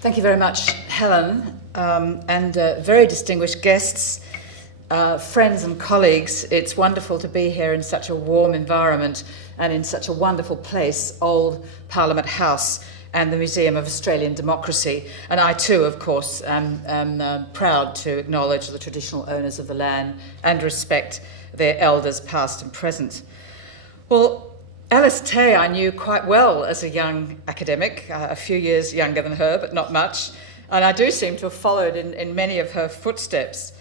Thank you very much, Helen, and very distinguished guests, friends and colleagues. It's wonderful to be here in such a warm environment and in such a wonderful place, Old Parliament House and the Museum of Australian Democracy. And I too, of course, am proud to acknowledge the traditional owners of the land and respect their elders past and present. Well, Alice Tay I knew quite well as a young academic, a few years younger than her, but not much, and I do seem to have followed in many of her footsteps.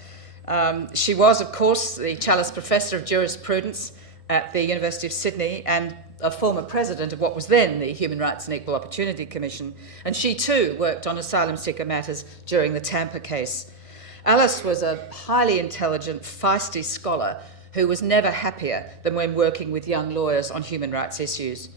She was, of course, the Challis Professor of Jurisprudence at the University of Sydney and a former president of what was then the Human Rights and Equal Opportunity Commission, and she too worked on asylum seeker matters during the Tampa case. Alice was a highly intelligent, feisty scholar who was never happier than when working with young lawyers on human rights issues.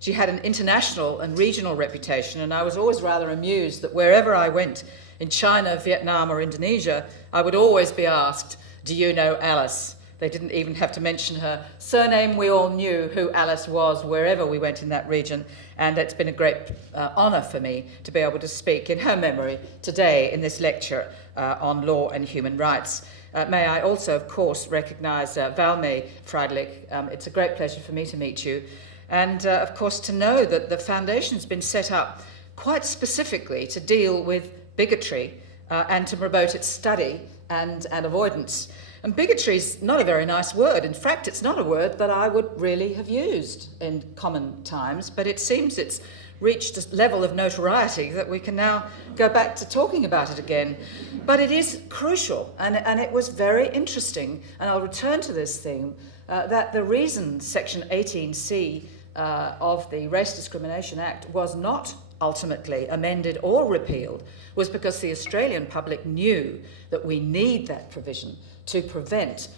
She had an international and regional reputation, and I was always rather amused that wherever I went, in China, Vietnam or Indonesia, I would always be asked, "Do you know Alice?" They didn't even have to mention her surname. We all knew who Alice was wherever we went in that region, and it's been a great honour for me to be able to speak in her memory today in this lecture on law and human rights. May I also, of course, recognise Valmey Friedlich. It's a great pleasure for me to meet you. And, of course, to know that the Foundation's been set up quite specifically to deal with bigotry and to promote its study and avoidance. And bigotry is not a very nice word. In fact, it's not a word that I would really have used in common times, but it seems it's reached a level of notoriety that we can now go back to talking about it again. But it is crucial, and it was very interesting, and I'll return to this theme, that the reason Section 18C of the Race Discrimination Act was not ultimately amended or repealed was because the Australian public knew that we need that provision to prevent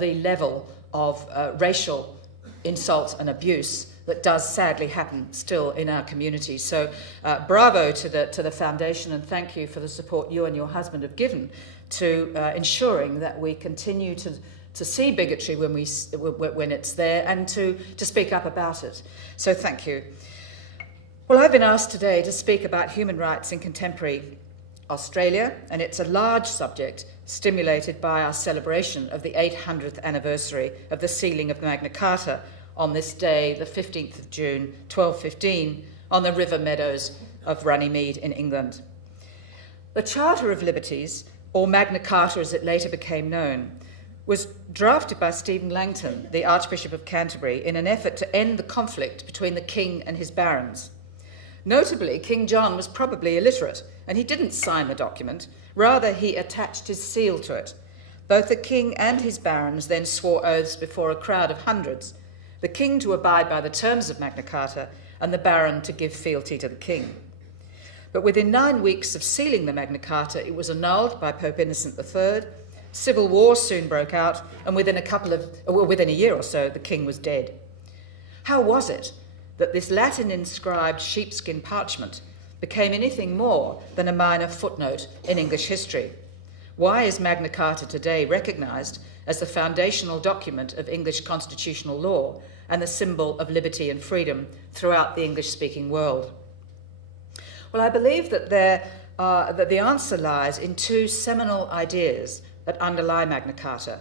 the level of racial insult and abuse that does sadly happen still in our community. So bravo to the Foundation, and thank you for the support you and your husband have given to ensuring that we continue to see bigotry when it's there and to speak up about it. So thank you. Well, I've been asked today to speak about human rights in contemporary Australia, and it's a large subject stimulated by our celebration of the 800th anniversary of the sealing of Magna Carta on this day, the 15th of June, 1215, on the river meadows of Runnymede in England. The Charter of Liberties, or Magna Carta as it later became known, was drafted by Stephen Langton, the Archbishop of Canterbury, in an effort to end the conflict between the king and his barons. Notably, King John was probably illiterate, and he didn't sign the document. Rather, he attached his seal to it. Both the king and his barons then swore oaths before a crowd of hundreds, the king to abide by the terms of Magna Carta and the baron to give fealty to the king. But within 9 weeks of sealing the Magna Carta, it was annulled by Pope Innocent III. Civil war soon broke out, and within a year or so, the king was dead. How was it that this Latin-inscribed sheepskin parchment became anything more than a minor footnote in English history? Why is Magna Carta today recognised as the foundational document of English constitutional law and the symbol of liberty and freedom throughout the English-speaking world? Well, I believe that the answer lies in two seminal ideas that underlie Magna Carta.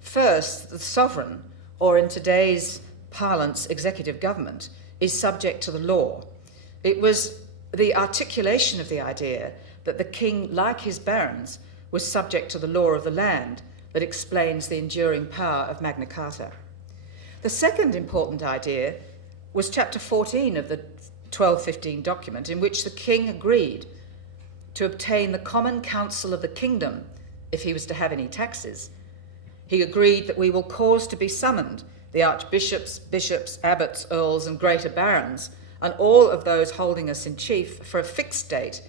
First, the sovereign, or in today's parlance, executive government, is subject to the law. It was the articulation of the idea that the king, like his barons, was subject to the law of the land that explains the enduring power of Magna Carta. The second important idea was Chapter 14 of the 1215 document, in which the king agreed to obtain the common counsel of the kingdom if he was to have any taxes. He agreed that we will cause to be summoned the archbishops, bishops, abbots, earls, and greater barons, and all of those holding us in chief for a fixed date,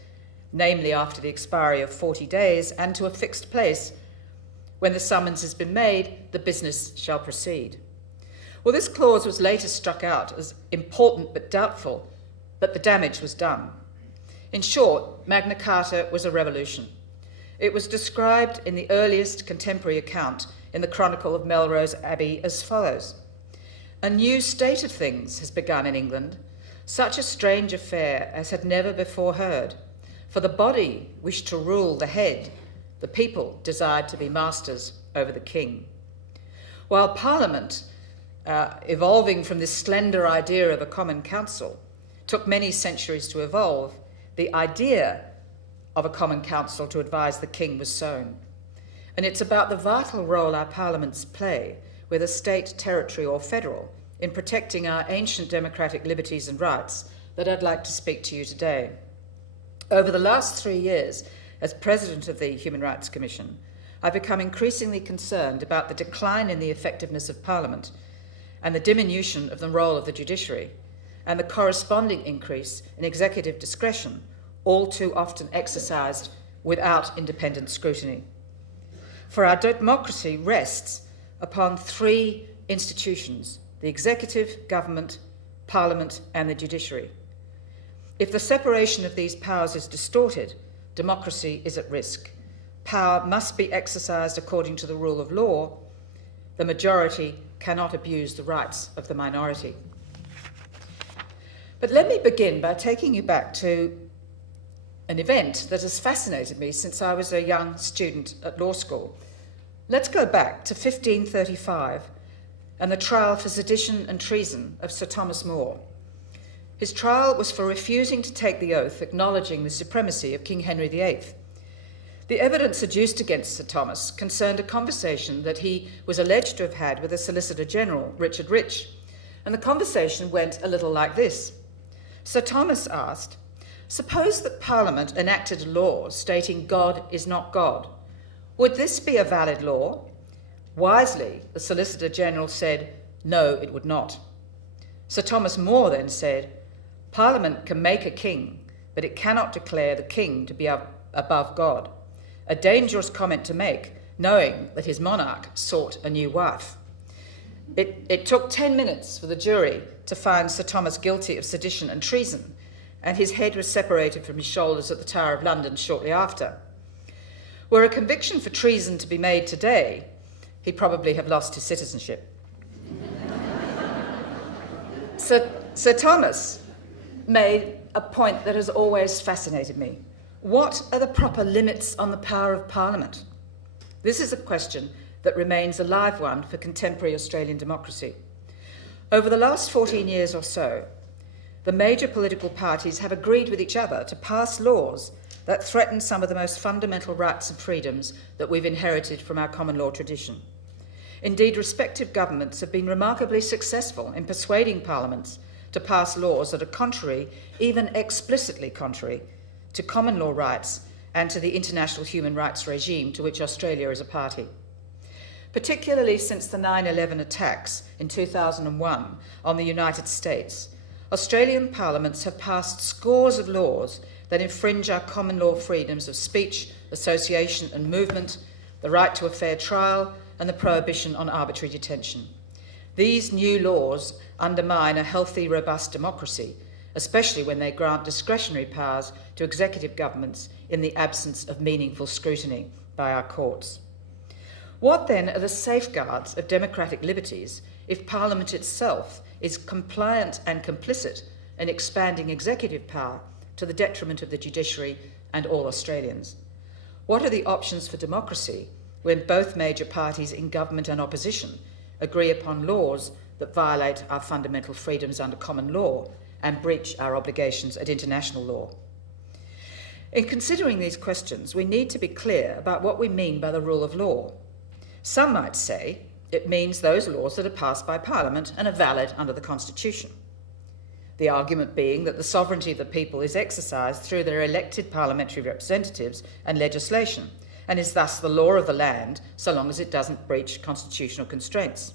namely after the expiry of 40 days, and to a fixed place. When the summons has been made, the business shall proceed. Well, this clause was later struck out as important but doubtful, but the damage was done. In short, Magna Carta was a revolution. It was described in the earliest contemporary account in the Chronicle of Melrose Abbey as follows: "A new state of things has begun in England, such a strange affair as had never before heard. For the body wished to rule the head, the people desired to be masters over the king. While Parliament, evolving from this slender idea of a common council, took many centuries to evolve, the idea of a common council to advise the king was sown. And it's about the vital role our parliaments play, whether state, territory or federal, in protecting our ancient democratic liberties and rights that I'd like to speak to you today. Over the last 3 years, as President of the Human Rights Commission, I've become increasingly concerned about the decline in the effectiveness of Parliament and the diminution of the role of the judiciary and the corresponding increase in executive discretion, all too often exercised without independent scrutiny. For our democracy rests upon 3 institutions: the executive, government, Parliament and the judiciary. If the separation of these powers is distorted, democracy is at risk. Power must be exercised according to the rule of law. The majority cannot abuse the rights of the minority. But let me begin by taking you back to an event that has fascinated me since I was a young student at law school. Let's go back to 1535 and the trial for sedition and treason of Sir Thomas More. His trial was for refusing to take the oath acknowledging the supremacy of King Henry VIII. The evidence adduced against Sir Thomas concerned a conversation that he was alleged to have had with the Solicitor General, Richard Rich, and the conversation went a little like this. Sir Thomas asked, "Suppose that Parliament enacted a law stating God is not God. Would this be a valid law?" Wisely, the Solicitor General said, "No, it would not." Sir Thomas More then said, "Parliament can make a king, but it cannot declare the king to be above God. A dangerous comment to make, knowing that his monarch sought a new wife." It took 10 minutes for the jury to find Sir Thomas guilty of sedition and treason, and his head was separated from his shoulders at the Tower of London shortly after. Were a conviction for treason to be made today, he'd probably have lost his citizenship. Sir Thomas made a point that has always fascinated me. What are the proper limits on the power of Parliament? This is a question that remains a live one for contemporary Australian democracy. Over the last 14 years or so, the major political parties have agreed with each other to pass laws that threaten some of the most fundamental rights and freedoms that we've inherited from our common law tradition. Indeed, respective governments have been remarkably successful in persuading parliaments to pass laws that are contrary, even explicitly contrary, to common law rights and to the international human rights regime to which Australia is a party. Particularly since the 9/11 attacks in 2001 on the United States, Australian parliaments have passed scores of laws that infringe our common law freedoms of speech, association and movement, the right to a fair trial, and the prohibition on arbitrary detention. These new laws undermine a healthy, robust democracy, especially when they grant discretionary powers to executive governments in the absence of meaningful scrutiny by our courts. What then are the safeguards of democratic liberties if Parliament itself is compliant and complicit in expanding executive power to the detriment of the judiciary and all Australians? What are the options for democracy when both major parties in government and opposition agree upon laws that violate our fundamental freedoms under common law and breach our obligations at international law? In considering these questions, we need to be clear about what we mean by the rule of law. Some might say it means those laws that are passed by Parliament and are valid under the Constitution. The argument being that the sovereignty of the people is exercised through their elected parliamentary representatives and legislation, and is thus the law of the land so long as it doesn't breach constitutional constraints.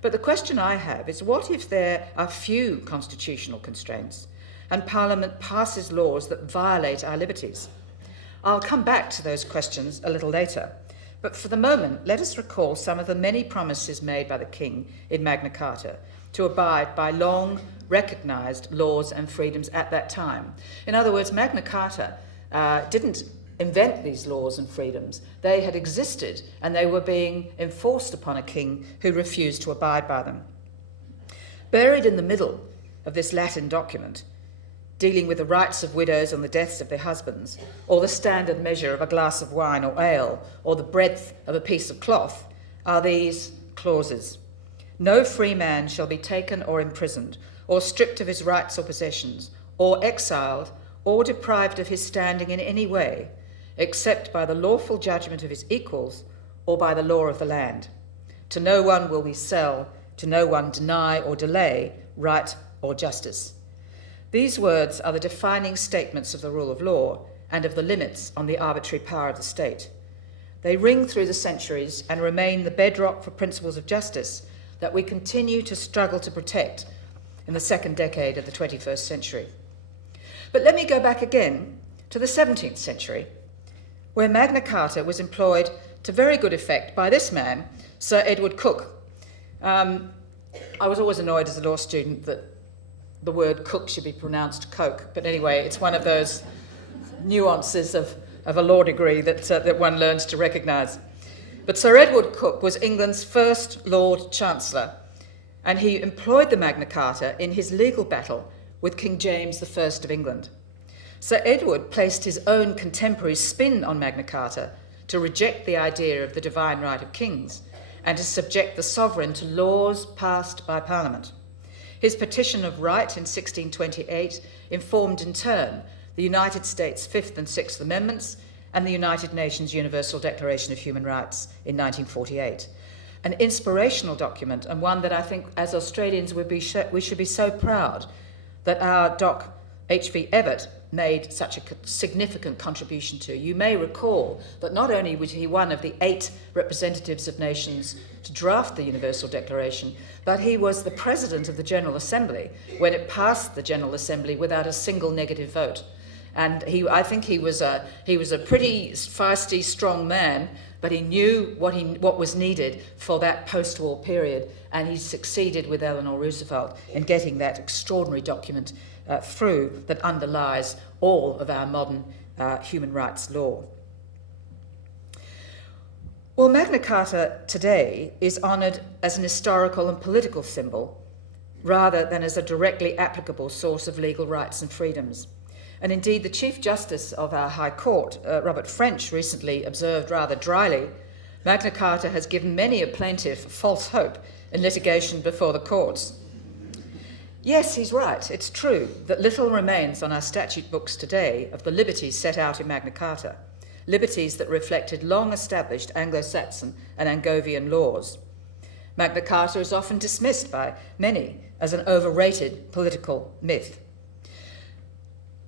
But the question I have is, what if there are few constitutional constraints and Parliament passes laws that violate our liberties? I'll come back to those questions a little later, but for the moment, let us recall some of the many promises made by the King in Magna Carta to abide by long recognised laws and freedoms at that time. In other words, Magna Carta didn't invent these laws and freedoms. They had existed and they were being enforced upon a king who refused to abide by them. Buried in the middle of this Latin document dealing with the rights of widows on the deaths of their husbands, or the standard measure of a glass of wine or ale, or the breadth of a piece of cloth, are these clauses. No free man shall be taken or imprisoned, or stripped of his rights or possessions, or exiled, or deprived of his standing in any way, except by the lawful judgment of his equals, or by the law of the land. To no one will we sell, to no one deny or delay right or justice. These words are the defining statements of the rule of law and of the limits on the arbitrary power of the state. They ring through the centuries and remain the bedrock for principles of justice that we continue to struggle to protect in the second decade of the 21st century. But let me go back again to the 17th century, where Magna Carta was employed to very good effect by this man, Sir Edward Coke. I was always annoyed as a law student that the word cook should be pronounced coke, but anyway, it's one of those nuances of a law degree that one learns to recognise. But Sir Edward Coke was England's first Lord Chancellor, and he employed the Magna Carta in his legal battle with King James I of England. Sir Edward placed his own contemporary spin on Magna Carta to reject the idea of the divine right of kings and to subject the sovereign to laws passed by Parliament. His Petition of Right in 1628 informed in turn the United States' Fifth and Sixth Amendments and the United Nations Universal Declaration of Human Rights in 1948. An inspirational document, and one that I think as Australians we should be so proud that our Doc H.V. Evatt made such a significant contribution to. You may recall that not only was he one of the 8 representatives of nations to draft the Universal Declaration, but he was the president of the General Assembly when it passed the General Assembly without a single negative vote. And I think he was a pretty feisty, strong man, but he knew what was needed for that post-war period, and he succeeded with Eleanor Roosevelt in getting that extraordinary document through that underlies all of our modern human rights law. Well, Magna Carta today is honoured as an historical and political symbol rather than as a directly applicable source of legal rights and freedoms. And indeed, the Chief Justice of our High Court, Robert French, recently observed rather dryly, Magna Carta has given many a plaintiff false hope in litigation before the courts. Yes, he's right. It's true that little remains on our statute books today of the liberties set out in Magna Carta, liberties that reflected long-established Anglo-Saxon and Angovian laws. Magna Carta is often dismissed by many as an overrated political myth.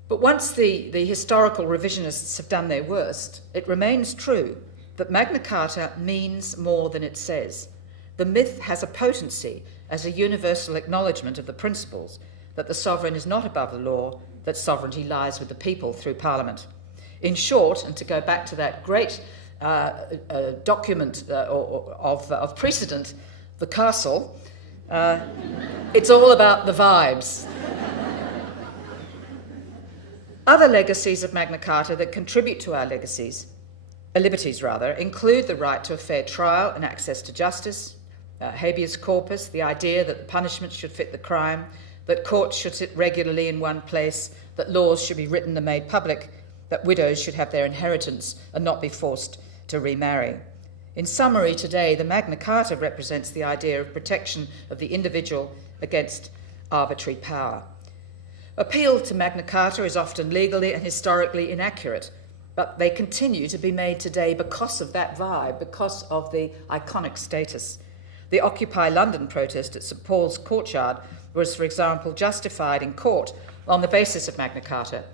But once the historical revisionists have done their worst, it remains true that Magna Carta means more than it says. The myth has a potency as a universal acknowledgement of the principles that the sovereign is not above the law, that sovereignty lies with the people through Parliament. In short, and to go back to that great document of precedent, the castle, it's all about the vibes. Other legacies of Magna Carta that contribute to our liberties include the right to a fair trial and access to justice, habeas corpus, the idea that the punishment should fit the crime, that courts should sit regularly in one place, that laws should be written and made public, that widows should have their inheritance and not be forced to remarry. In summary, today, the Magna Carta represents the idea of protection of the individual against arbitrary power. Appeal to Magna Carta is often legally and historically inaccurate, but they continue to be made today because of that vibe, because of the iconic status. The Occupy London protest at St Paul's Courtyard was, for example, justified in court on the basis of Magna Carta,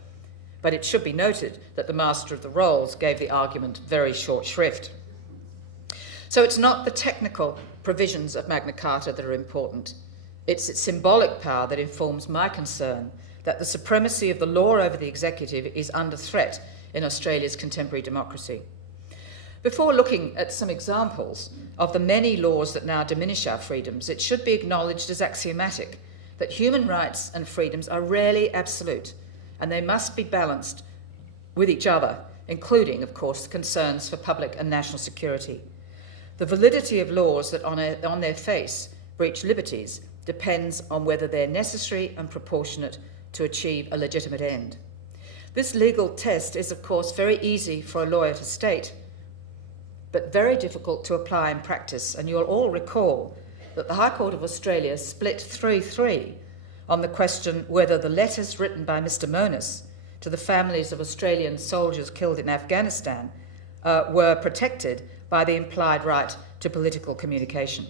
but it should be noted that the Master of the Rolls gave the argument very short shrift. So it's not the technical provisions of Magna Carta that are important. It's its symbolic power that informs my concern that the supremacy of the law over the executive is under threat in Australia's contemporary democracy. Before looking at some examples of the many laws that now diminish our freedoms, it should be acknowledged as axiomatic that human rights and freedoms are rarely absolute, and they must be balanced with each other, including, of course, concerns for public and national security. The validity of laws that on their face breach liberties depends on whether they're necessary and proportionate to achieve a legitimate end. This legal test is, of course, very easy for a lawyer to state, but very difficult to apply in practice. And you'll all recall that the High Court of Australia split 3-3 on the question whether the letters written by Mr. Monis to the families of Australian soldiers killed in Afghanistan were protected by the implied right to political communication.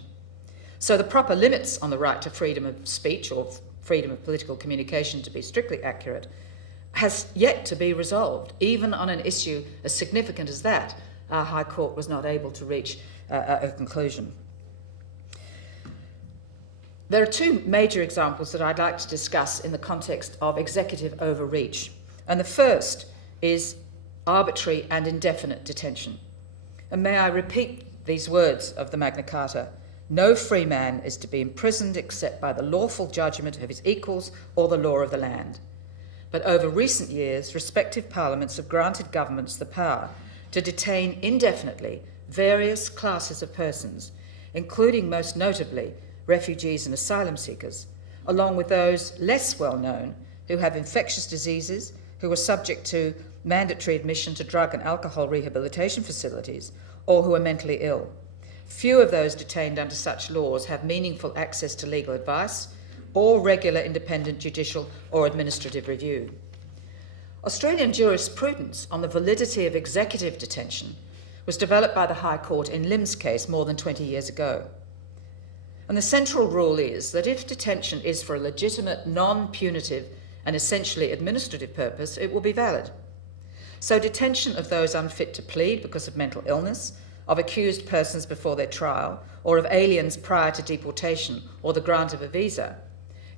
So the proper limits on the right to freedom of speech, or freedom of political communication to be strictly accurate, has yet to be resolved. Even on an issue as significant as that, our High Court was not able to reach a conclusion. There are two major examples that I'd like to discuss in the context of executive overreach. And the first is arbitrary and indefinite detention. And may I repeat these words of the Magna Carta: no free man is to be imprisoned except by the lawful judgment of his equals or the law of the land. But over recent years, respective parliaments have granted governments the power to detain indefinitely various classes of persons, including most notably refugees and asylum seekers, along with those less well known who have infectious diseases, who are subject to mandatory admission to drug and alcohol rehabilitation facilities, or who are mentally ill. Few of those detained under such laws have meaningful access to legal advice or regular independent judicial or administrative review. Australian jurisprudence on the validity of executive detention was developed by the High Court in Lim's case more than 20 years ago. And the central rule is that if detention is for a legitimate, non-punitive and essentially administrative purpose, it will be valid. So detention of those unfit to plead because of mental illness, of accused persons before their trial, or of aliens prior to deportation or the grant of a visa,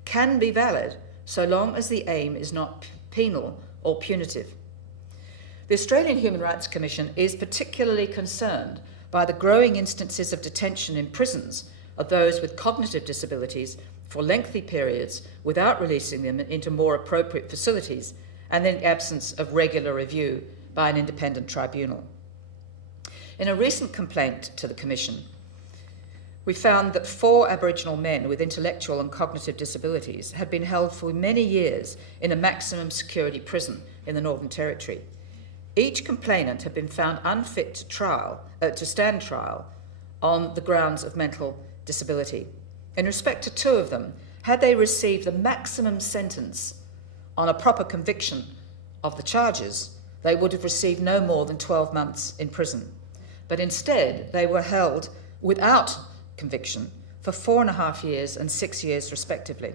can be valid so long as the aim is not penal or punitive. The Australian Human Rights Commission is particularly concerned by the growing instances of detention in prisons of those with cognitive disabilities for lengthy periods without releasing them into more appropriate facilities, and in the absence of regular review by an independent tribunal. In a recent complaint to the Commission, we found that 4 Aboriginal men with intellectual and cognitive disabilities had been held for many years in a maximum security prison in the Northern Territory. Each complainant had been found unfit to stand trial on the grounds of mental disability. In respect to 2 of them, had they received the maximum sentence on a proper conviction of the charges, they would have received no more than 12 months in prison. But instead, they were held without conviction for 4.5 years and 6 years respectively.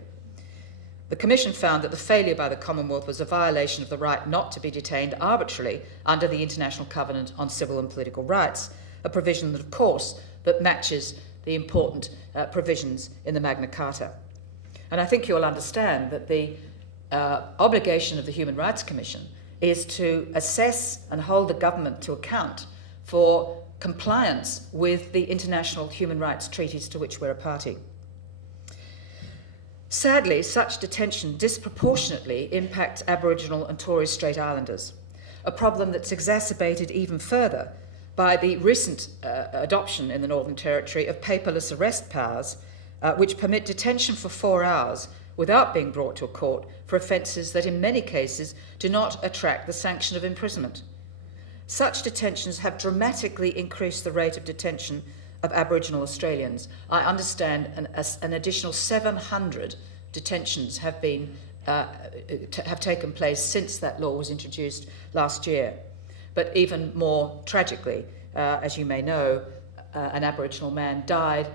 The Commission found that the failure by the Commonwealth was a violation of the right not to be detained arbitrarily under the International Covenant on Civil and Political Rights, a provision that, of course, that matches the important provisions in the Magna Carta. And I think you'll understand that the obligation of the Human Rights Commission is to assess and hold the government to account for compliance with the international human rights treaties to which we're a party. Sadly, such detention disproportionately impacts Aboriginal and Torres Strait Islanders, a problem that's exacerbated even further by the recent adoption in the Northern Territory of paperless arrest powers, which permit detention for 4 hours without being brought to a court for offences that in many cases do not attract the sanction of imprisonment. Such detentions have dramatically increased the rate of detention of Aboriginal Australians. I understand an additional 700 detentions have taken place since that law was introduced last year. But even more tragically, as you may know, an Aboriginal man died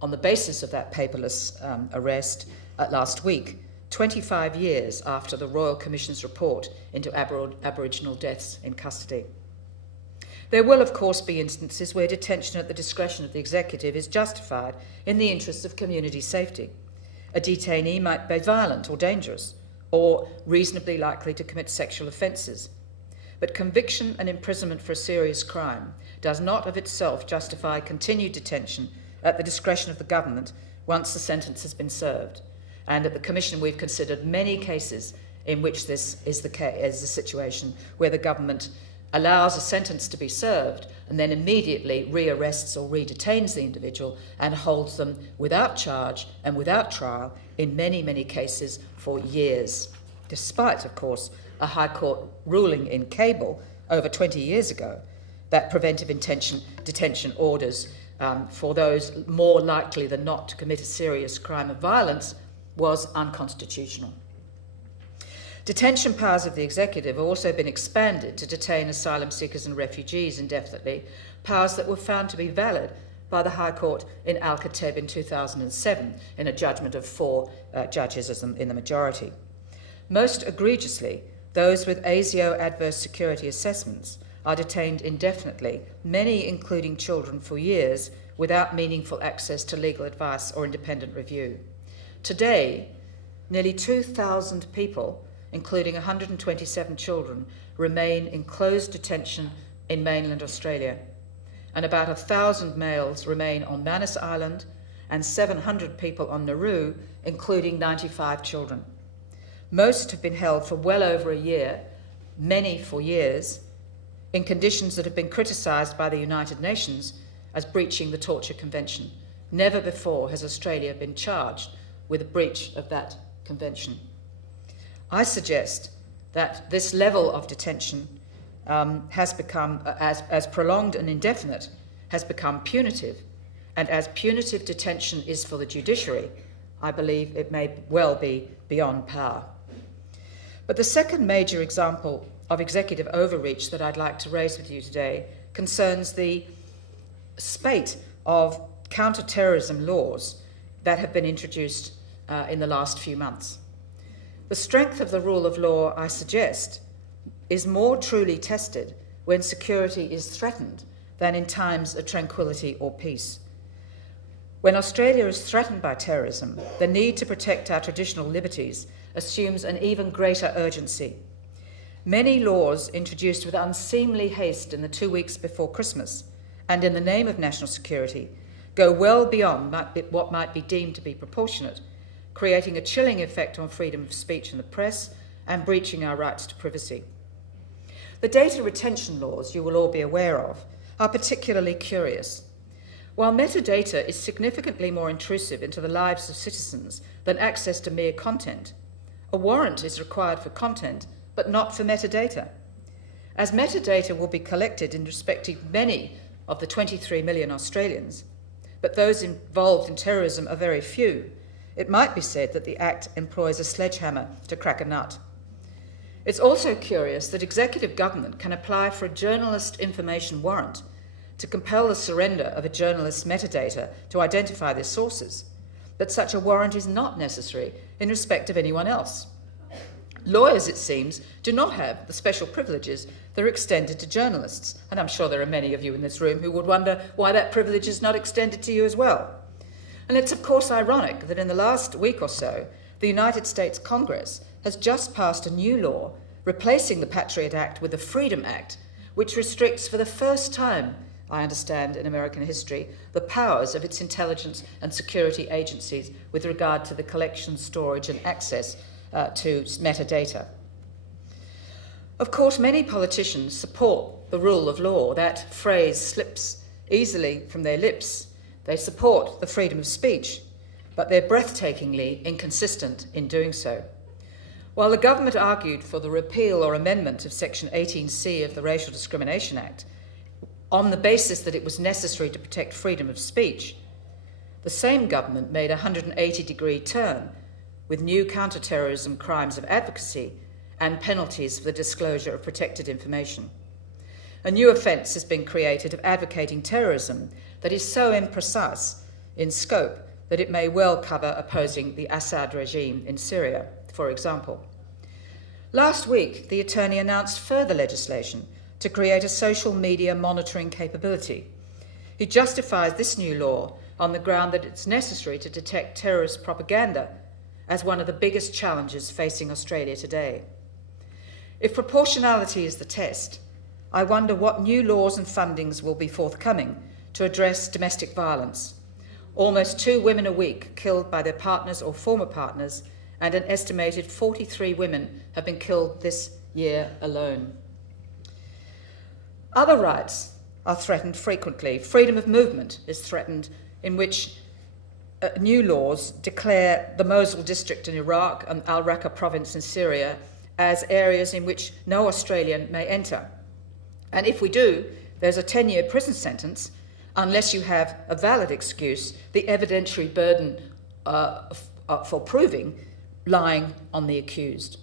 on the basis of that paperless arrest last week, 25 years after the Royal Commission's report into Aboriginal deaths in custody. There will, of course, be instances where detention at the discretion of the executive is justified in the interests of community safety. A detainee might be violent or dangerous, or reasonably likely to commit sexual offences. But conviction and imprisonment for a serious crime does not of itself justify continued detention at the discretion of the government once the sentence has been served. And at the Commission, we've considered many cases in which this is the situation where the government allows a sentence to be served and then immediately rearrests or redetains the individual and holds them without charge and without trial in many, many cases for years. despite, of course, a High Court ruling in Cable over 20 years ago that preventive detention orders for those more likely than not to commit a serious crime of violence was unconstitutional. Detention powers of the executive have also been expanded to detain asylum seekers and refugees indefinitely, powers that were found to be valid by the High Court in Al-Khatib in 2007 in a judgment of 4 judges in the majority. Most egregiously, those with ASIO adverse security assessments are detained indefinitely, many including children for years, without meaningful access to legal advice or independent review. Today, nearly 2,000 people, including 127 children, remain in closed detention in mainland Australia, and about 1,000 males remain on Manus Island and 700 people on Nauru, including 95 children. Most have been held for well over a year, many for years, in conditions that have been criticised by the United Nations as breaching the Torture Convention. Never before has Australia been charged with a breach of that convention. I suggest that this level of detention has become, as prolonged and indefinite, has become punitive. And as punitive detention is for the judiciary, I believe it may well be beyond power. But the second major example of executive overreach that I'd like to raise with you today concerns the spate of counter-terrorism laws that have been introduced in the last few months. The strength of the rule of law, I suggest, is more truly tested when security is threatened than in times of tranquility or peace. When Australia is threatened by terrorism, the need to protect our traditional liberties assumes an even greater urgency. Many laws introduced with unseemly haste in the 2 weeks before Christmas and in the name of national security go well beyond what might be deemed to be proportionate, creating a chilling effect on freedom of speech and the press and breaching our rights to privacy. The data retention laws you will all be aware of are particularly curious. While metadata is significantly more intrusive into the lives of citizens than access to mere content, a warrant is required for content, but not for metadata. As metadata will be collected in respect of many of the 23 million Australians, but those involved in terrorism are very few, it might be said that the Act employs a sledgehammer to crack a nut. It's also curious that executive government can apply for a journalist information warrant to compel the surrender of a journalist's metadata to identify their sources, but such a warrant is not necessary in respect of anyone else. Lawyers, it seems, do not have the special privileges that are extended to journalists, and I'm sure there are many of you in this room who would wonder why that privilege is not extended to you as well. And it's of course ironic that in the last week or so, the United States Congress has just passed a new law replacing the Patriot Act with the Freedom Act, which restricts for the first time, I understand, in American history, the powers of its intelligence and security agencies with regard to the collection, storage and access to metadata. Of course, many politicians support the rule of law. That phrase slips easily from their lips. They support the freedom of speech, but they're breathtakingly inconsistent in doing so. While the government argued for the repeal or amendment of Section 18C of the Racial Discrimination Act on the basis that it was necessary to protect freedom of speech, the same government made a 180-degree turn with new counter-terrorism crimes of advocacy and penalties for the disclosure of protected information. A new offence has been created of advocating terrorism that is so imprecise in scope that it may well cover opposing the Assad regime in Syria, for example. Last week, the Attorney announced further legislation to create a social media monitoring capability. He justifies this new law on the ground that it's necessary to detect terrorist propaganda as one of the biggest challenges facing Australia today. If proportionality is the test, I wonder what new laws and fundings will be forthcoming to address domestic violence. Almost 2 women a week killed by their partners or former partners, and an estimated 43 women have been killed this year alone. Other rights are threatened frequently. Freedom of movement is threatened, in which new laws declare the Mosul district in Iraq and Al Raqqa province in Syria as areas in which no Australian may enter. And if we do, there's a 10-year prison sentence unless you have a valid excuse, the evidentiary burden for proving lying on the accused.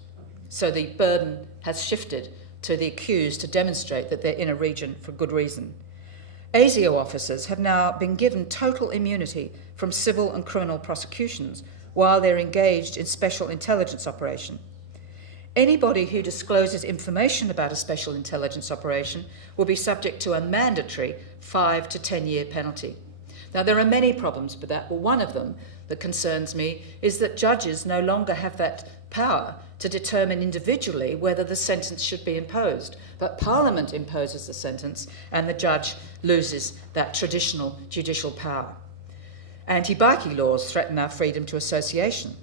So the burden has shifted to the accused to demonstrate that they're in a region for good reason. ASIO officers have now been given total immunity from civil and criminal prosecutions while they're engaged in special intelligence operation. Anybody who discloses information about a special intelligence operation will be subject to a mandatory 5 to 10-year penalty. Now, there are many problems with that, but one of them that concerns me is that judges no longer have that power to determine individually whether the sentence should be imposed. But Parliament imposes the sentence and the judge loses that traditional judicial power. Anti-bikie laws threaten our freedom to association.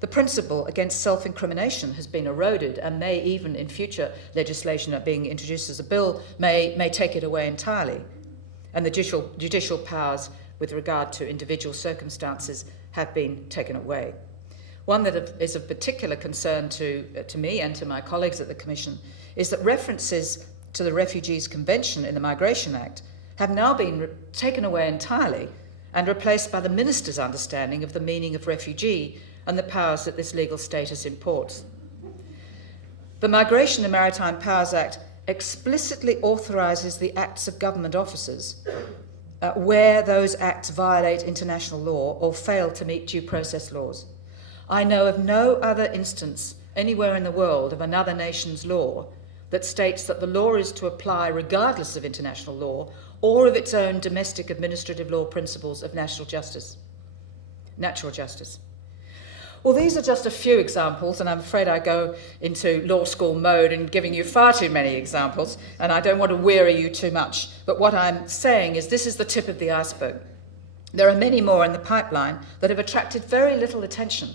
The principle against self-incrimination has been eroded and may even in future legislation being introduced as a bill may take it away entirely. And the judicial powers with regard to individual circumstances have been taken away. One that is of particular concern to me and to my colleagues at the Commission is that references to the Refugees Convention in the Migration Act have now been taken away entirely and replaced by the Minister's understanding of the meaning of refugee and the powers that this legal status imports. The Migration and Maritime Powers Act explicitly authorises the acts of government officers where those acts violate international law or fail to meet due process laws. I know of no other instance anywhere in the world of another nation's law that states that the law is to apply regardless of international law or of its own domestic administrative law principles of natural justice. Well, these are just a few examples, and I'm afraid I go into law school mode in giving you far too many examples, and I don't want to weary you too much. But what I'm saying is this is the tip of the iceberg. There are many more in the pipeline that have attracted very little attention.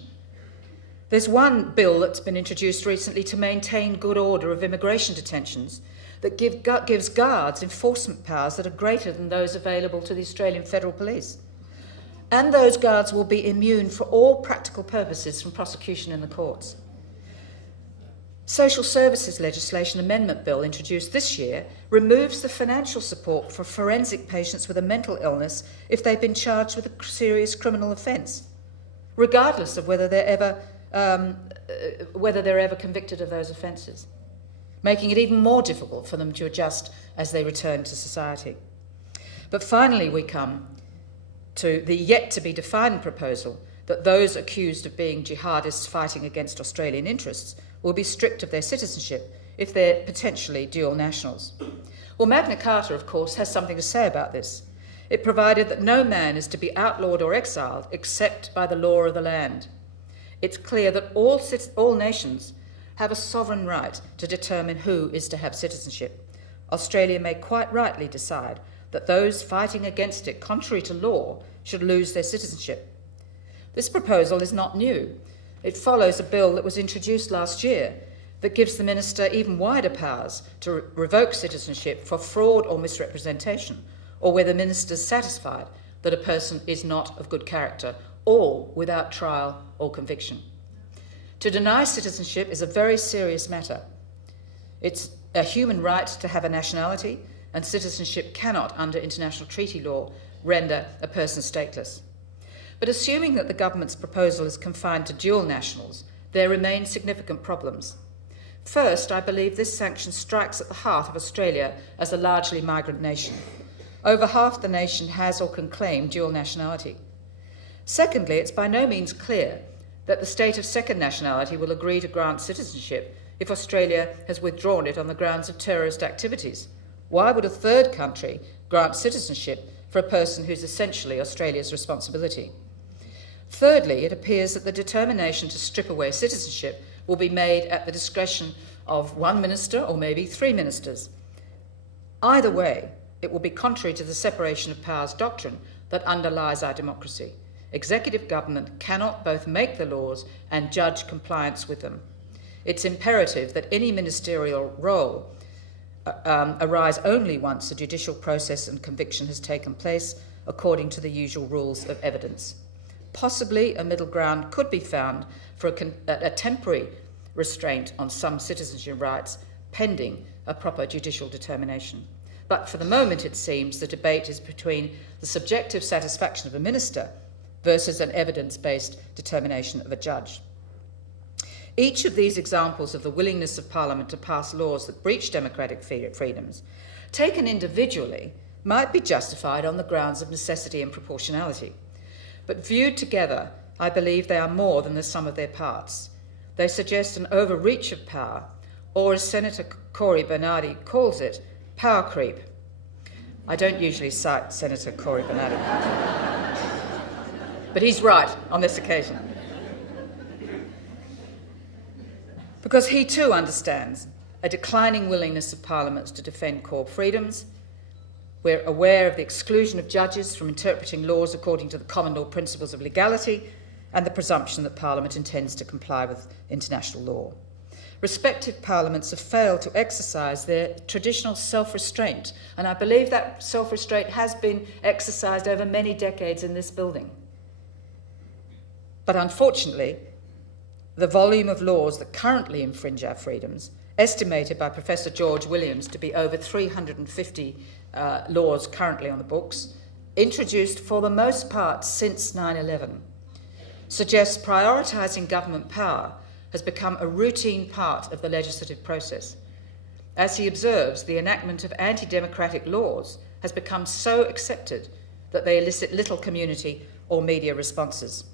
There's one bill that's been introduced recently to maintain good order of immigration detentions that gives guards enforcement powers that are greater than those available to the Australian Federal Police. And those guards will be immune for all practical purposes from prosecution in the courts. Social Services Legislation Amendment Bill introduced this year removes the financial support for forensic patients with a mental illness if they've been charged with a serious criminal offence, regardless of whether they're ever convicted of those offences, making it even more difficult for them to adjust as they return to society. But finally we come to the yet-to-be-defined proposal that those accused of being jihadists fighting against Australian interests will be stripped of their citizenship if they're potentially dual nationals. Well, Magna Carta, of course, has something to say about this. It provided that no man is to be outlawed or exiled except by the law of the land. It's clear that all nations have a sovereign right to determine who is to have citizenship. Australia may quite rightly decide that those fighting against it, contrary to law, should lose their citizenship. This proposal is not new. It follows a bill that was introduced last year that gives the minister even wider powers to revoke citizenship for fraud or misrepresentation, or where the minister is satisfied that a person is not of good character, all without trial or conviction. To deny citizenship is a very serious matter. It's a human right to have a nationality, and citizenship cannot, under international treaty law, render a person stateless. But assuming that the government's proposal is confined to dual nationals, there remain significant problems. First, I believe this sanction strikes at the heart of Australia as a largely migrant nation. Over half the nation has or can claim dual nationality. Secondly, it's by no means clear that the state of second nationality will agree to grant citizenship if Australia has withdrawn it on the grounds of terrorist activities. Why would a third country grant citizenship for a person who's essentially Australia's responsibility? Thirdly, it appears that the determination to strip away citizenship will be made at the discretion of one minister or maybe three ministers. Either way, it will be contrary to the separation of powers doctrine that underlies our democracy. Executive government cannot both make the laws and judge compliance with them. It's imperative that any ministerial role arise only once a judicial process and conviction has taken place according to the usual rules of evidence. possibly a middle ground could be found for a temporary restraint on some citizenship rights pending a proper judicial determination. But for the moment, it seems the debate is between the subjective satisfaction of a minister versus an evidence-based determination of a judge. Each of these examples of the willingness of Parliament to pass laws that breach democratic freedoms, taken individually, might be justified on the grounds of necessity and proportionality. But viewed together, I believe they are more than the sum of their parts. They suggest an overreach of power, or as Senator Cory Bernardi calls it, power creep. I don't usually cite Senator Cory Bernardi, but he's right on this occasion. Because he too understands a declining willingness of parliaments to defend core freedoms. We're aware of the exclusion of judges from interpreting laws according to the common law principles of legality and the presumption that Parliament intends to comply with international law. Respective parliaments have failed to exercise their traditional self-restraint, and I believe that self-restraint has been exercised over many decades in this building. But unfortunately, the volume of laws that currently infringe our freedoms, estimated by Professor George Williams to be over 350 laws currently on the books, introduced for the most part since 9/11, suggests prioritising government power has become a routine part of the legislative process. As he observes, the enactment of anti-democratic laws has become so accepted that they elicit little community or media responses.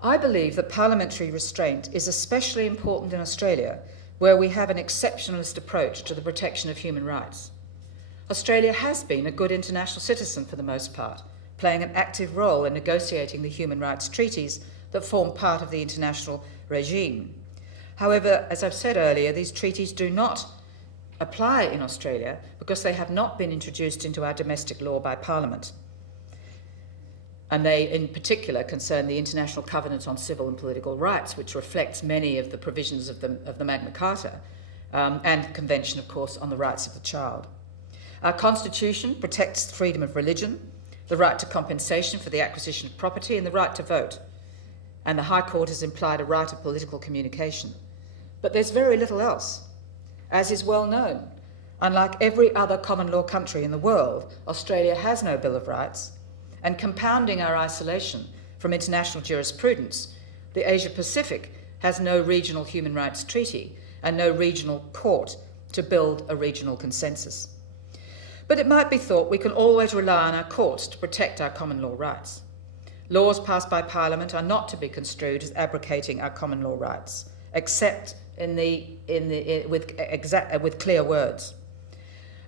I believe that parliamentary restraint is especially important in Australia, where we have an exceptionalist approach to the protection of human rights. Australia has been a good international citizen for the most part, playing an active role in negotiating the human rights treaties that form part of the international regime. However, as I've said earlier, these treaties do not apply in Australia because they have not been introduced into our domestic law by Parliament. And they, in particular, concern the International Covenant on Civil and Political Rights, which reflects many of the provisions of the Magna Carta, and the Convention, of course, on the Rights of the Child. Our Constitution protects the freedom of religion, the right to compensation for the acquisition of property, and the right to vote. And the High Court has implied a right of political communication. But there's very little else. As is well known, unlike every other common law country in the world, Australia has no Bill of Rights, and compounding our isolation from international jurisprudence, the Asia-Pacific has no regional human rights treaty and no regional court to build a regional consensus. But it might be thought we can always rely on our courts to protect our common law rights. Laws passed by Parliament are not to be construed as abrogating our common law rights, except with clear words.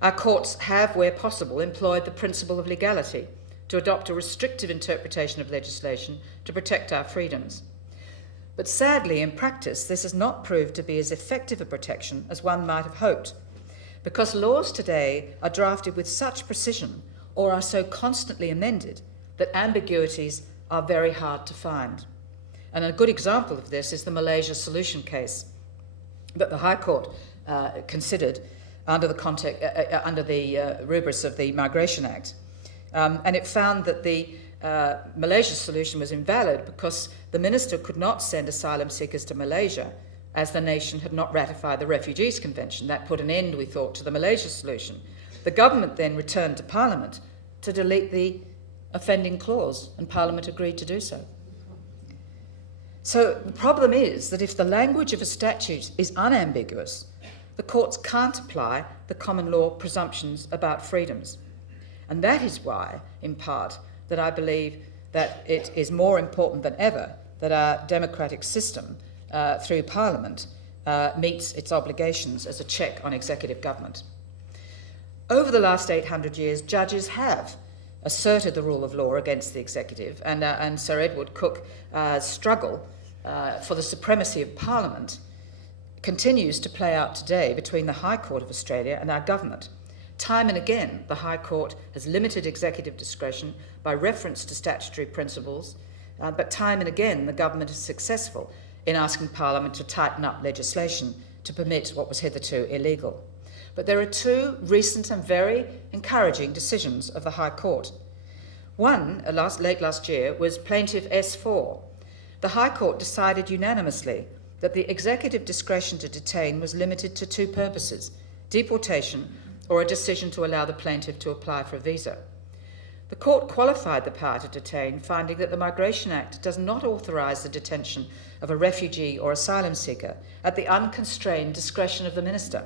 Our courts have, where possible, employed the principle of legality to adopt a restrictive interpretation of legislation to protect our freedoms. But sadly, in practice, this has not proved to be as effective a protection as one might have hoped, because laws today are drafted with such precision or are so constantly amended that ambiguities are very hard to find. And a good example of this is the Malaysia solution case that the High Court considered under the rubric of the Migration Act. And it found that the Malaysia solution was invalid because the minister could not send asylum seekers to Malaysia as the nation had not ratified the Refugees Convention. That put an end, we thought, to the Malaysia solution. The government then returned to Parliament to delete the offending clause, and Parliament agreed to do so. So the problem is that if the language of a statute is unambiguous, the courts can't apply the common law presumptions about freedoms. And that is why, in part, that I believe that it is more important than ever that our democratic system, through Parliament, meets its obligations as a check on executive government. Over the last 800 years, judges have asserted the rule of law against the executive, and Sir Edward Cook's struggle for the supremacy of Parliament continues to play out today between the High Court of Australia and our government. Time and again, the High Court has limited executive discretion by reference to statutory principles, but time and again the government is successful in asking Parliament to tighten up legislation to permit what was hitherto illegal. But there are two recent and very encouraging decisions of the High Court. One, late last year, was Plaintiff S4. The High Court decided unanimously that the executive discretion to detain was limited to two purposes: deportation or a decision to allow the plaintiff to apply for a visa. The court qualified the power to detain, finding that the Migration Act does not authorise the detention of a refugee or asylum seeker at the unconstrained discretion of the minister.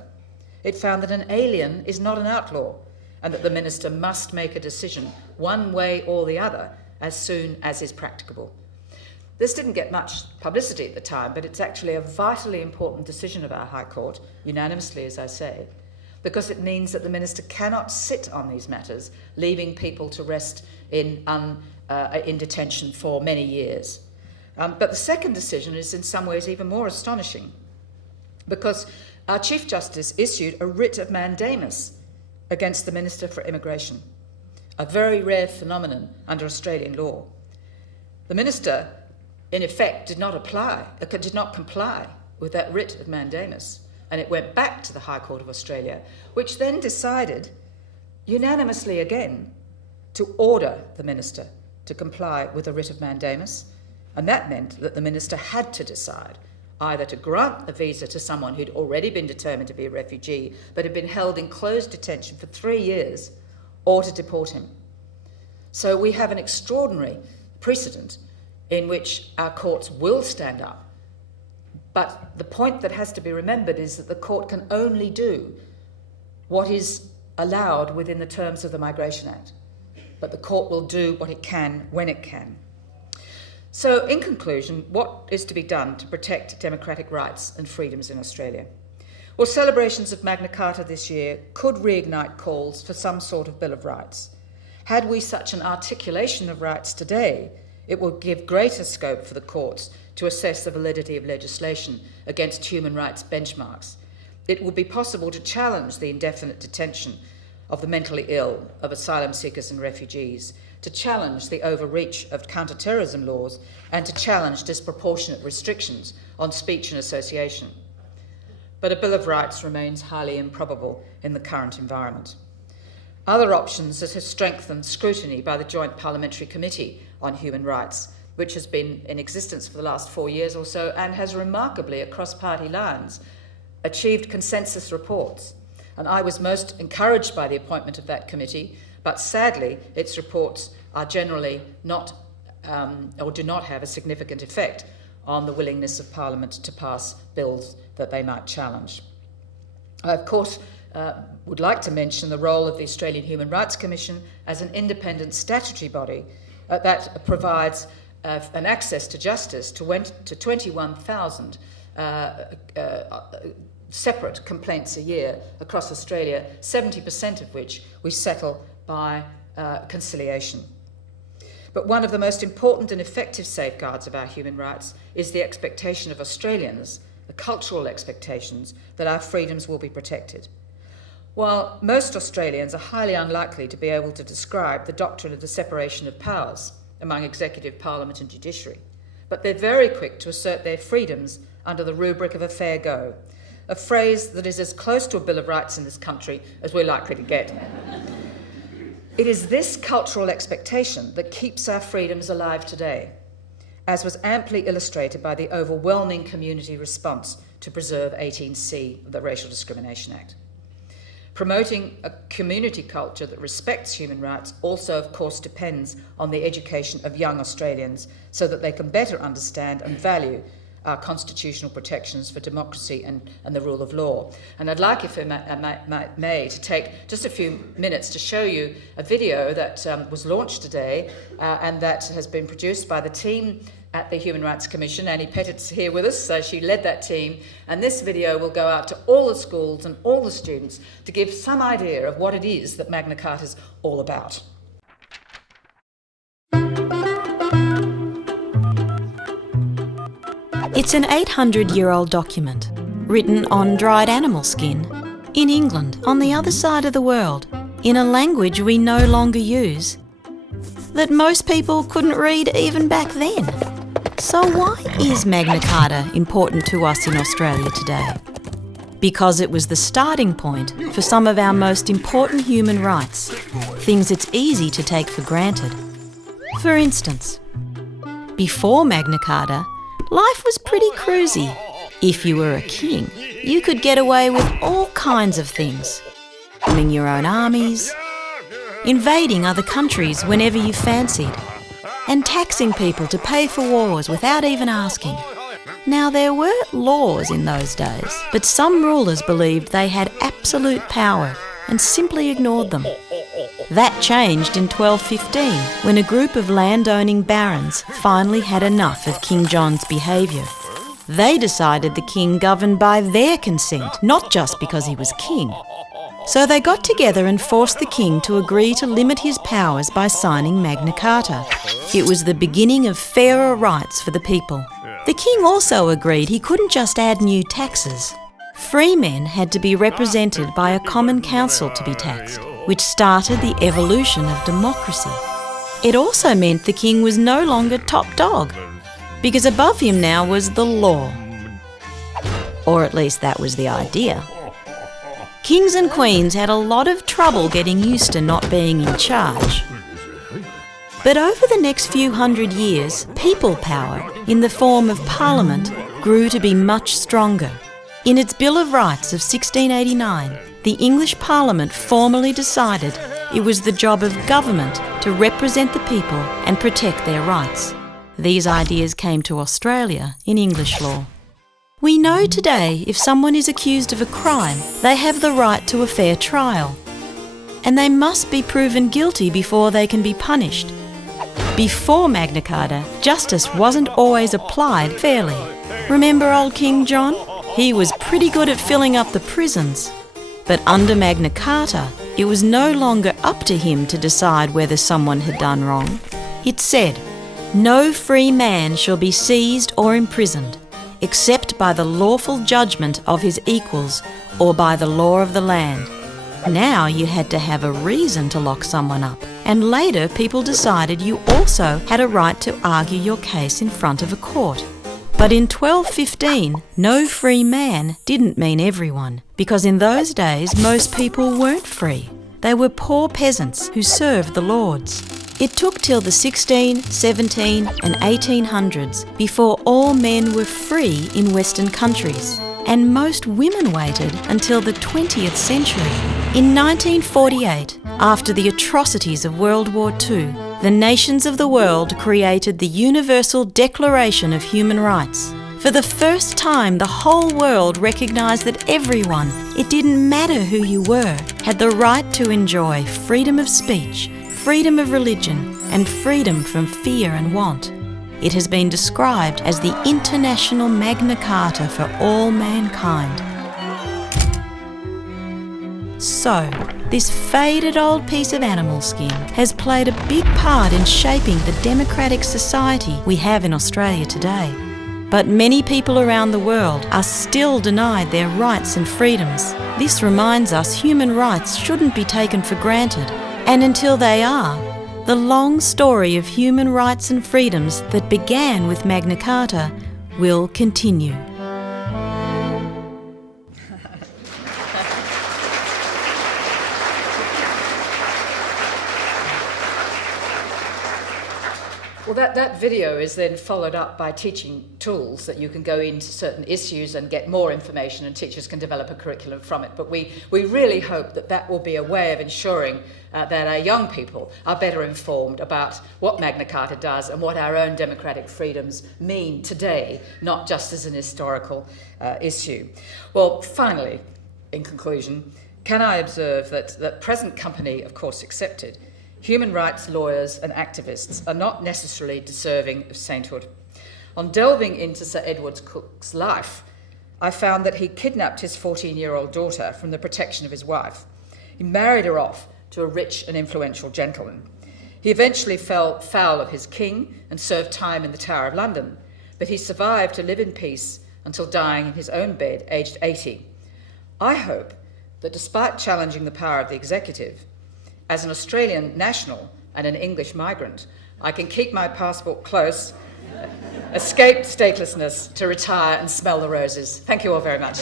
It found that an alien is not an outlaw and that the minister must make a decision one way or the other as soon as is practicable. This didn't get much publicity at the time, but it's actually a vitally important decision of our High Court, unanimously, as I say, because it means that the minister cannot sit on these matters, leaving people to rest in detention for many years. But the second decision is in some ways even more astonishing, because our Chief Justice issued a writ of mandamus against the Minister for Immigration, a very rare phenomenon under Australian law. The minister, in effect, did not comply with that writ of mandamus, and it went back to the High Court of Australia, which then decided, unanimously again, to order the minister to comply with a writ of mandamus, and that meant that the minister had to decide either to grant a visa to someone who'd already been determined to be a refugee but had been held in closed detention for 3 years, or to deport him. So we have an extraordinary precedent in which our courts will stand up. But the point that has to be remembered is that the court can only do what is allowed within the terms of the Migration Act. But the court will do what it can when it can. So, in conclusion, what is to be done to protect democratic rights and freedoms in Australia? Well, celebrations of Magna Carta this year could reignite calls for some sort of Bill of Rights. Had we such an articulation of rights today, it would give greater scope for the courts to assess the validity of legislation against human rights benchmarks. It would be possible to challenge the indefinite detention of the mentally ill, of asylum seekers and refugees, to challenge the overreach of counter-terrorism laws, and to challenge disproportionate restrictions on speech and association. But a Bill of Rights remains highly improbable in the current environment. Other options are to strengthen scrutiny by the Joint Parliamentary Committee on Human Rights, which has been in existence for the last 4 years or so and has remarkably, across party lines, achieved consensus reports. And I was most encouraged by the appointment of that committee, but sadly its reports are generally not or do not have a significant effect on the willingness of Parliament to pass bills that they might challenge. I, of course, would like to mention the role of the Australian Human Rights Commission as an independent statutory body that provides an access to justice to 21,000 separate complaints a year across Australia, 70% of which we settle by conciliation. But one of the most important and effective safeguards of our human rights is the expectation of Australians, the cultural expectations, that our freedoms will be protected. While most Australians are highly unlikely to be able to describe the doctrine of the separation of powers among executive, parliament and judiciary, but they're very quick to assert their freedoms under the rubric of a fair go, a phrase that is as close to a Bill of Rights in this country as we're likely to get. It is this cultural expectation that keeps our freedoms alive today, as was amply illustrated by the overwhelming community response to preserve 18C of the Racial Discrimination Act. Promoting a community culture that respects human rights also, of course, depends on the education of young Australians so that they can better understand and value our constitutional protections for democracy and the rule of law. And I'd like, if I may, to take just a few minutes to show you a video that was launched today and that has been produced by the team at the Human Rights Commission. Annie Pettit's here with us, so she led that team. And this video will go out to all the schools and all the students to give some idea of what it is that Magna Carta is all about. It's an 800-year-old document, written on dried animal skin, in England, on the other side of the world, in a language we no longer use, that most people couldn't read even back then. So why is Magna Carta important to us in Australia today? Because it was the starting point for some of our most important human rights, things it's easy to take for granted, For instance, before Magna Carta, life was pretty cruisy. If you were a king, you could get away with all kinds of things. Forming your own armies, invading other countries whenever you fancied, and taxing people to pay for wars without even asking. Now, there were laws in those days, but some rulers believed they had absolute power and simply ignored them. That changed in 1215, when a group of land-owning barons finally had enough of King John's behaviour. They decided the king governed by their consent, not just because he was king. So they got together and forced the king to agree to limit his powers by signing Magna Carta. It was the beginning of fairer rights for the people. The king also agreed he couldn't just add new taxes. Free men had to be represented by a common council to be taxed, which started the evolution of democracy. It also meant the king was no longer top dog, because above him now was the law. Or at least that was the idea. Kings and queens had a lot of trouble getting used to not being in charge. But over the next few hundred years, people power, in the form of Parliament, grew to be much stronger. In its Bill of Rights of 1689, the English Parliament formally decided it was the job of government to represent the people and protect their rights. These ideas came to Australia in English law. We know today if someone is accused of a crime, they have the right to a fair trial, and they must be proven guilty before they can be punished. Before Magna Carta, justice wasn't always applied fairly. Remember old King John? He was pretty good at filling up the prisons. But under Magna Carta, it was no longer up to him to decide whether someone had done wrong. It said, "No free man shall be seized or imprisoned, except by the lawful judgment of his equals or by the law of the land." Now you had to have a reason to lock someone up, and later people decided you also had a right to argue your case in front of a court. But in 1215, no free man didn't mean everyone, because in those days most people weren't free. They were poor peasants who served the lords. It took till the 16, 17 and 1800s before all men were free in Western countries, and most women waited until the 20th century. In 1948, after the atrocities of World War II, the nations of the world created the Universal Declaration of Human Rights. For the first time, the whole world recognised that everyone, it didn't matter who you were, had the right to enjoy freedom of speech, freedom of religion, and freedom from fear and want. It has been described as the international Magna Carta for all mankind. So, this faded old piece of animal skin has played a big part in shaping the democratic society we have in Australia today. But many people around the world are still denied their rights and freedoms. This reminds us human rights shouldn't be taken for granted, and until they are, the long story of human rights and freedoms that began with Magna Carta will continue. Well, that video is then followed up by teaching tools that you can go into certain issues and get more information, and teachers can develop a curriculum from it. But we really hope that will be a way of ensuring that our young people are better informed about what Magna Carta does and what our own democratic freedoms mean today, not just as an historical issue. Well, finally, in conclusion, can I observe that present company, of course excepted, human rights lawyers and activists are not necessarily deserving of sainthood. On delving into Sir Edward Cook's life, I found that he kidnapped his 14-year-old daughter from the protection of his wife. He married her off to a rich and influential gentleman. He eventually fell foul of his king and served time in the Tower of London, but he survived to live in peace until dying in his own bed, aged 80. I hope that despite challenging the power of the executive, as an Australian national and an English migrant, I can keep my passport close, escape statelessness to retire and smell the roses. Thank you all very much.